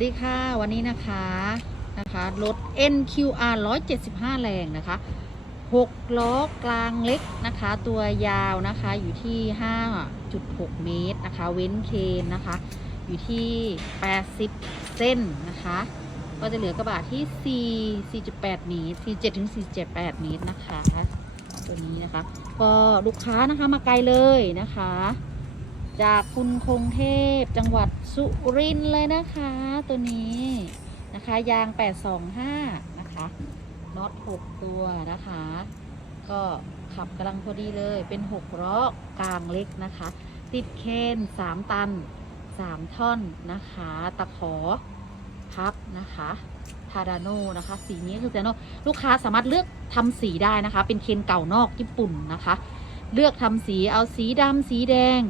สวัสดีค่ะ วันนี้นะคะนะคะรถ NQR 175 แรงนะคะ 6 ล้อกลางเล็กนะคะ ตัวยาวนะคะอยู่ที่ 5.6 เมตรนะคะ เว้นเคนนะคะ อยู่ที่ 80 เส้นนะคะ ก็จะเหลือกระบะที่ 4 4.8 เมตร 47ถึง4.8 เมตรนะคะ ตัวนี้นะคะ ก็ลูกค้านะคะมาไกลเลยนะคะ จากคุณคงเทพจังหวัดสุรินทร์เลยนะคะ ตัวนี้นะคะ ยาง 825 นะคะน็อต6ตัวนะคะ ก็ขับกำลังพอดีเลยเป็น6ล้อกลางเล็กนะคะ ติดเคน3 ตัน 3 ท่อนนะคะ ตะขอพับนะคะทาดาโนนะคะ สีนี้คือทาดาโนลูกค้าสามารถเลือกทำสีได้นะคะ เป็นเคนเก่านอกญี่ปุ่นนะคะ เลือกทำสีเอาสีดำสีแดง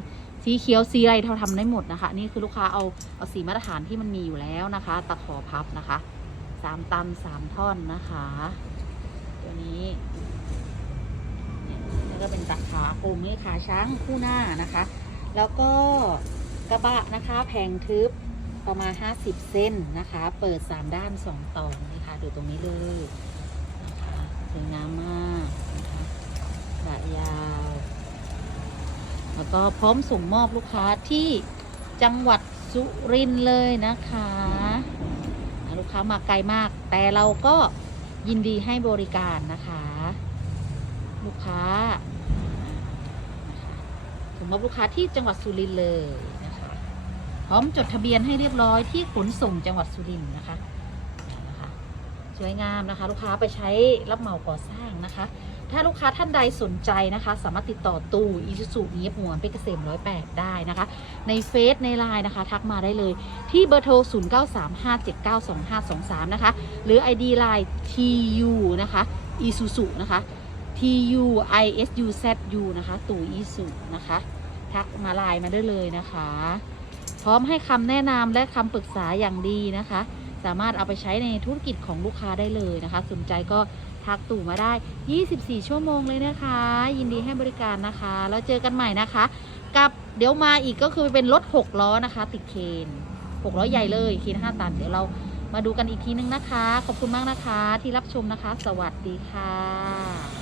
สีเขียวสีอะไรเราทำได้หมดนะคะ นี่คือลูกค้าเอาเอาสีมาตรฐานที่มันมีอยู่แล้วนะคะ ตะขอพับนะคะสามตันสามท่อนนะคะ ตัวนี้เนี่ยแล้วก็เป็นตัดขาโครงนี่ขาช้างคู่หน้านะคะ แล้วก็กระบะนะคะแผงทึบประมาณ 50 เส้นนะคะ เปิด 3 ด้าน 2 ต่อนี่ค่ะดูตรงนี้เลยนะคะสวยงามมากนะคะกระยาว แล้วก็พร้อมส่งมอบลูกค้าที่จังหวัดสุรินทร์เลยนะคะ ลูกค้ามาไกลมาก แต่เราก็ยินดีให้บริการนะคะ ลูกค้าส่งมอบลูกค้าที่จังหวัดสุรินทร์เลยนะคะ พร้อมจดทะเบียนให้เรียบร้อยที่ขนส่งจังหวัดสุรินทร์นะคะสวยงามนะคะ ลูกค้าไปใช้รับเหมาก่อสร้างนะคะ ถ้าลูกค้าท่านใดสนใจนะคะ สามารถติดต่อตู้อีซูซูเงียบหวเป็นเกษมร้อยแปดได้นะคะ ในเฟซในไลน์นะคะ ทักมาได้เลยที่เบอร์โทร 0 9 3 5 7 9 2 5 2 3 นะคะ หรือ ID ไลน์ TU นะคะอีซูซูนะคะ TU ISU ZU นะคะ ตู่อีซูนะคะทักมาไลน์มาได้เลยนะคะ พร้อมให้คำแนะนำและคำปรึกษาอย่างดีนะคะ สามารถเอาไปใช้ในธุรกิจของลูกค้าได้เลยนะคะ สนใจก็ ทักตู่มาได้ 24 ชั่วโมงเลยนะคะ ยินดีให้บริการนะคะ แล้วเจอกันใหม่นะคะ กับเดี๋ยวมาอีกก็คือเป็นรถ 6 ล้อนะคะ ติดเคน6ล้อใหญ่เลยเคน5ตัน เดี๋ยวเรามาดูกันอีกทีนึงนะคะ ขอบคุณมากนะคะ ที่รับชมนะคะ สวัสดีค่ะ